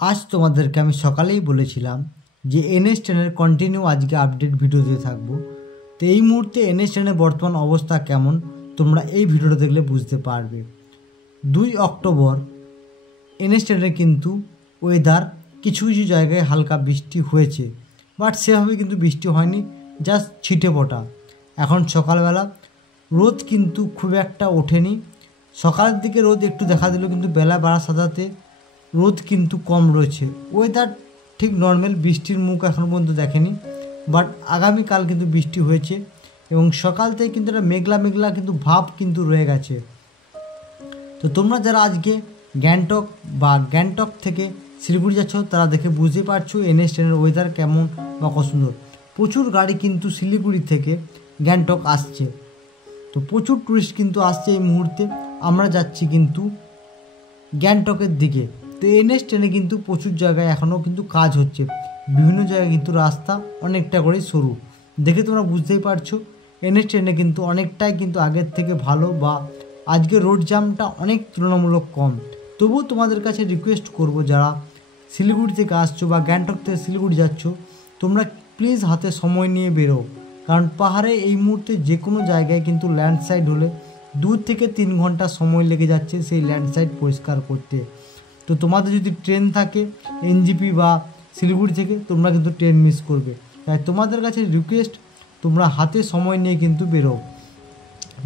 आज তোমাদেরকে আমি সকালেই বলেছিলাম যে NH10 এর কন্টিনিউ আজকে আপডেট ভিডিও দিয়ে থাকবো। তো এই মুহূর্তে NH10 এর বর্তমান অবস্থা কেমন তোমরা এই ভিডিওটা দেখলে বুঝতে পারবে। 2 অক্টোবর NH10 এর কিন্তু ওয়েদার কিছু কিছু জায়গায় হালকা বৃষ্টি হয়েছে, বাট সেভাবে কিন্তু বৃষ্টি হয়নি, জাস্ট ছিটে ফোটা। এখন সকালবেলা রোদ কিন্তু খুব একটা ওঠেনি, সকালের দিকে রোদ একটু দেখা দিল, কিন্তু বেলা বাড়ার সাথে সাথে রোদ কিন্তু কম রয়েছে। ওয়েদার ঠিক নর্মাল, বৃষ্টির মুখ এখনও পর্যন্ত দেখেনি, বাট আগামীকাল কিন্তু বৃষ্টি হয়েছে এবং সকাল থেকে কিন্তু একটা মেঘলা মেঘলা কিন্তু ভাব কিন্তু রয়ে গেছে। তো তোমরা যারা আজকে গ্যাংটক থেকে শিলিগুড়ি যাচ্ছ তারা দেখে বুঝতে পারছো NH10 এর ওয়েদার কেমন বা কত সুন্দর। প্রচুর গাড়ি কিন্তু শিলিগুড়ি থেকে গ্যাংটক আসছে, তো প্রচুর টুরিস্ট কিন্তু আসছে এই মুহূর্তে। আমরা যাচ্ছি কিন্তু গ্যাংটকের দিকে। তো NH10 এ কিন্তু প্রচুর জায়গায় এখনও কিন্তু কাজ হচ্ছে, বিভিন্ন জায়গায় কিন্তু রাস্তা অনেকটা করে সরু, দেখে তোমরা বুঝতেই পারছো NH10 এ কিন্তু অনেকটাই কিন্তু আগের থেকে ভালো, বা আজকে রোড জ্যামটা অনেক তুলনামূলক কম। তবুও তোমাদের কাছে রিকোয়েস্ট করব, যারা শিলিগুড়ি থেকে আসছো বা গ্যাংটক থেকে শিলিগুড়ি যাচ্ছ, তোমরা প্লিজ হাতে সময় নিয়ে বেরো, কারণ পাহাড়ে এই মুহূর্তে যে কোনো জায়গায় কিন্তু ল্যান্ডস্লাইড হলে 2 থেকে 3 ঘন্টা সময় লেগে যাচ্ছে সেই ল্যান্ডস্লাইড পরিষ্কার করতে। তো তোমাদের যদি ট্রেন থাকে NGP বা শিলিগুড়ি থেকে, তোমরা কিন্তু ট্রেন মিস করবে। তাই তোমাদের কাছে রিকোয়েস্ট, তোমরা হাতে সময় নিয়ে কিন্তু বেরো।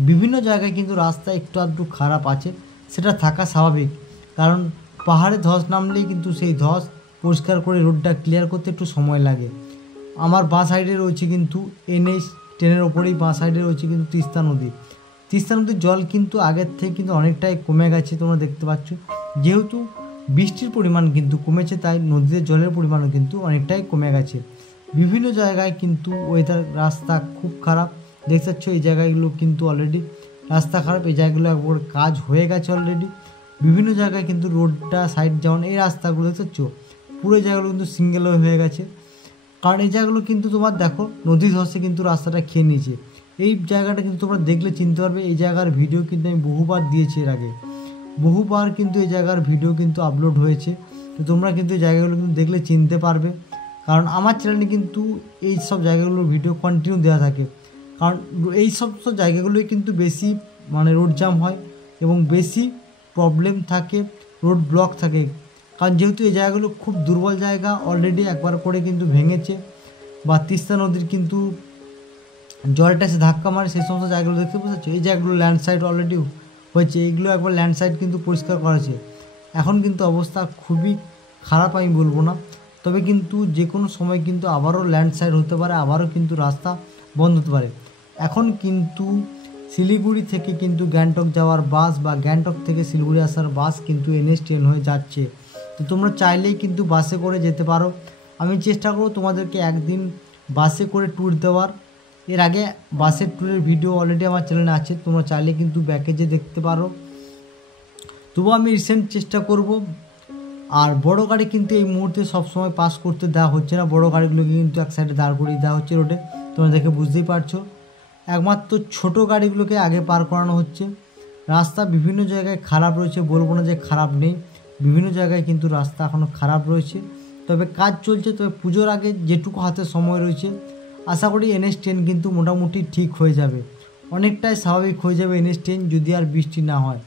বিভিন্ন জায়গায় কিন্তু রাস্তা একটু আধটু খারাপ আছে, সেটা থাকা স্বাভাবিক, কারণ পাহাড়ে ধস নামলেই কিন্তু সেই ধস পরিষ্কার করে রোডটা ক্লিয়ার করতে একটু সময় লাগে। আমার বাঁ সাইডে রয়েছে কিন্তু NH10 এর ওপরেই বাঁ সাইডে রয়েছে কিন্তু তিস্তা নদী। তিস্তা নদীর জল কিন্তু আগের থেকে কিন্তু অনেকটাই কমে গেছে, তোমরা দেখতে পাচ্ছ। যেহেতু বৃষ্টির পরিমাণ কিন্তু কমেছে, তাই নদীতে জলের পরিমাণও কিন্তু অনেকটাই কমে গেছে। বিভিন্ন জায়গায় কিন্তু ওয়েদার রাস্তা খুব খারাপ, দেখতে পাচ্ছ এই জায়গাগুলো কিন্তু অলরেডি রাস্তা খারাপ, এই জায়গাগুলো একবার কাজ হয়ে গেছে অলরেডি। বিভিন্ন জায়গায় কিন্তু রোডটা সাইড, যেমন এই রাস্তাগুলো দেখতে পাচ্ছ পুরো জায়গাগুলো কিন্তু সিঙ্গেল হয়ে গেছে, কারণ এই জায়গাগুলো কিন্তু তোমার দেখো নদী ধসে কিন্তু রাস্তাটা খেয়ে নিয়েছে। এই জায়গাটা কিন্তু তোমরা দেখলে চিনতে পারবে, এই জায়গার ভিডিও কিন্তু আমি বহুবার দিয়েছি এর আগে, বহুবার কিন্তু এই জায়গার ভিডিও কিন্তু আপলোড হয়েছে। তো তোমরা কিন্তু এই জায়গাগুলো কিন্তু দেখলে চিনতে পারবে, কারণ আমার চ্যানেলে কিন্তু এই সব জায়গাগুলোর ভিডিও কন্টিনিউ দেওয়া থাকে। কারণ এই সব জায়গাগুলোই কিন্তু বেশি রোড জ্যাম হয় এবং বেশি প্রবলেম থাকে, রোড ব্লক থাকে, কারণ যেহেতু এই জায়গাগুলো খুব দুর্বল জায়গা, অলরেডি একবার করে কিন্তু ভেঙেছে, বা তিস্তা নদীর কিন্তু জলটা এসে ধাক্কা মারে, সেই সমস্ত জায়গাগুলো দেখতে পাচ্ছ। এই জায়গাগুলো ল্যান্ডস্লাইড অলরেডি হয়েছে, এইগুলো একবার ল্যান্ডস্লাইড কিন্তু পরিষ্কার করেছে। এখন কিন্তু অবস্থা খুবই খারাপ আমি বলবো না, তবে কিন্তু যে কোনো সময় কিন্তু আবারও ল্যান্ডস্লাইড হতে পারে, আবারও কিন্তু রাস্তা বন্ধ হতে পারে। এখন কিন্তু শিলিগুড়ি থেকে কিন্তু গ্যাংটক যাওয়ার বাস বা গ্যাংটক থেকে শিলিগুড়ি আসার বাস কিন্তু NH10 হয়ে যাচ্ছে। তো তোমরা চাইলেই কিন্তু বাসে করে যেতে পারো। আমি চেষ্টা করব তোমাদেরকে একদিন বাসে করে ট্যুর দেওয়ার। এর আগে বাসের ট্যুরের ভিডিও অলরেডি আমার চ্যানেলে আছে, তোমরা চাইলে কিন্তু ব্যাকেজে দেখতে পারো। তবু আমি রিসেন্ট চেষ্টা করব। আর বড় গাড়ি কিন্তু এই মুহূর্তে সবসময় পাস করতে দেওয়া হচ্ছে না, বড় গাড়িগুলোকে কিন্তু এক সাইডে দাঁড় করিয়ে দেওয়া হচ্ছে রোডে, তোমরা দেখে বুঝতেই পারছো। একমাত্র ছোট গাড়িগুলোকে আগে পার করানো হচ্ছে। রাস্তা বিভিন্ন জায়গায় খারাপ রয়েছে, বলবো না যে খারাপ নেই, বিভিন্ন জায়গায় কিন্তু রাস্তা এখনও খারাপ রয়েছে, তবে কাজ চলছে। তবে পুজোর আগে যেটুকু হাতে সময় রয়েছে, আশা করি NH10 কিন্তু মোটামুটি ঠিক হয়ে যাবে, অনেকটাই স্বাভাবিক হয়ে যাবে NH10, যদি আর বৃষ্টি না হয়।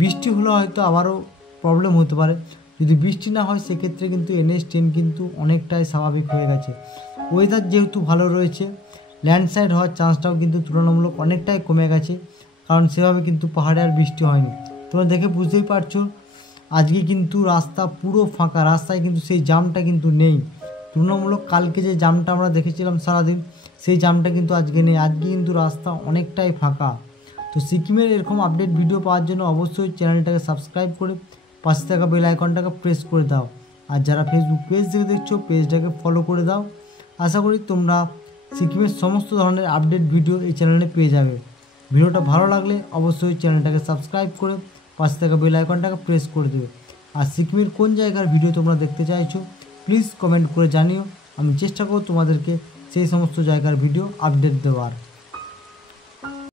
বৃষ্টি হলে হয়তো আবারও প্রবলেম হতে পারে, যদি বৃষ্টি না হয় সেক্ষেত্রে কিন্তু NH10 কিন্তু অনেকটাই স্বাভাবিক হয়ে গেছে। ওয়েদার যেহেতু ভালো রয়েছে, ল্যান্ডস্লাইড হওয়ার চান্সটাও কিন্তু তুলনামূলক অনেকটাই কমে গেছে, কারণ সেভাবে কিন্তু পাহাড়ে আর বৃষ্টি হয়নি। তোমরা দেখে বুঝতেই পারছো আজকে কিন্তু রাস্তা পুরো ফাঁকা, রাস্তায় কিন্তু সেই জামটা কিন্তু নেই। তুলনামূলক কালকে যে জামটা আমরা দেখেছিলাম সারাদিন, সেই জামটা কিন্তু আজকে নেই, আজকে কিন্তু রাস্তা অনেকটাই ফাঁকা। তো সিকিমের এরকম আপডেট ভিডিও পাওয়ার জন্য অবশ্যই চ্যানেলটাকে সাবস্ক্রাইব করে পাশে থাকা বেল আইকনটাকে প্রেস করে দাও, আর যারা ফেসবুক পেজ থেকে দেখছো পেজটাকে ফলো করে দাও। আশা করি তোমরা সিকিমের সমস্ত ধরনের আপডেট ভিডিও এই চ্যানেলে পেয়ে যাবে। ভিডিওটা ভালো লাগলে অবশ্যই চ্যানেলটাকে সাবস্ক্রাইব করে পাশে থাকা বেল আইকনটাকে প্রেস করে দেবে। আর সিকিমের কোন জায়গার ভিডিও তোমরা দেখতে চাইছো প্লিজ কমেন্ট করে জানিও, আমি চেষ্টা করব তোমাদেরকে সেই সমস্ত জায়গার ভিডিও আপডেট দেওয়ার।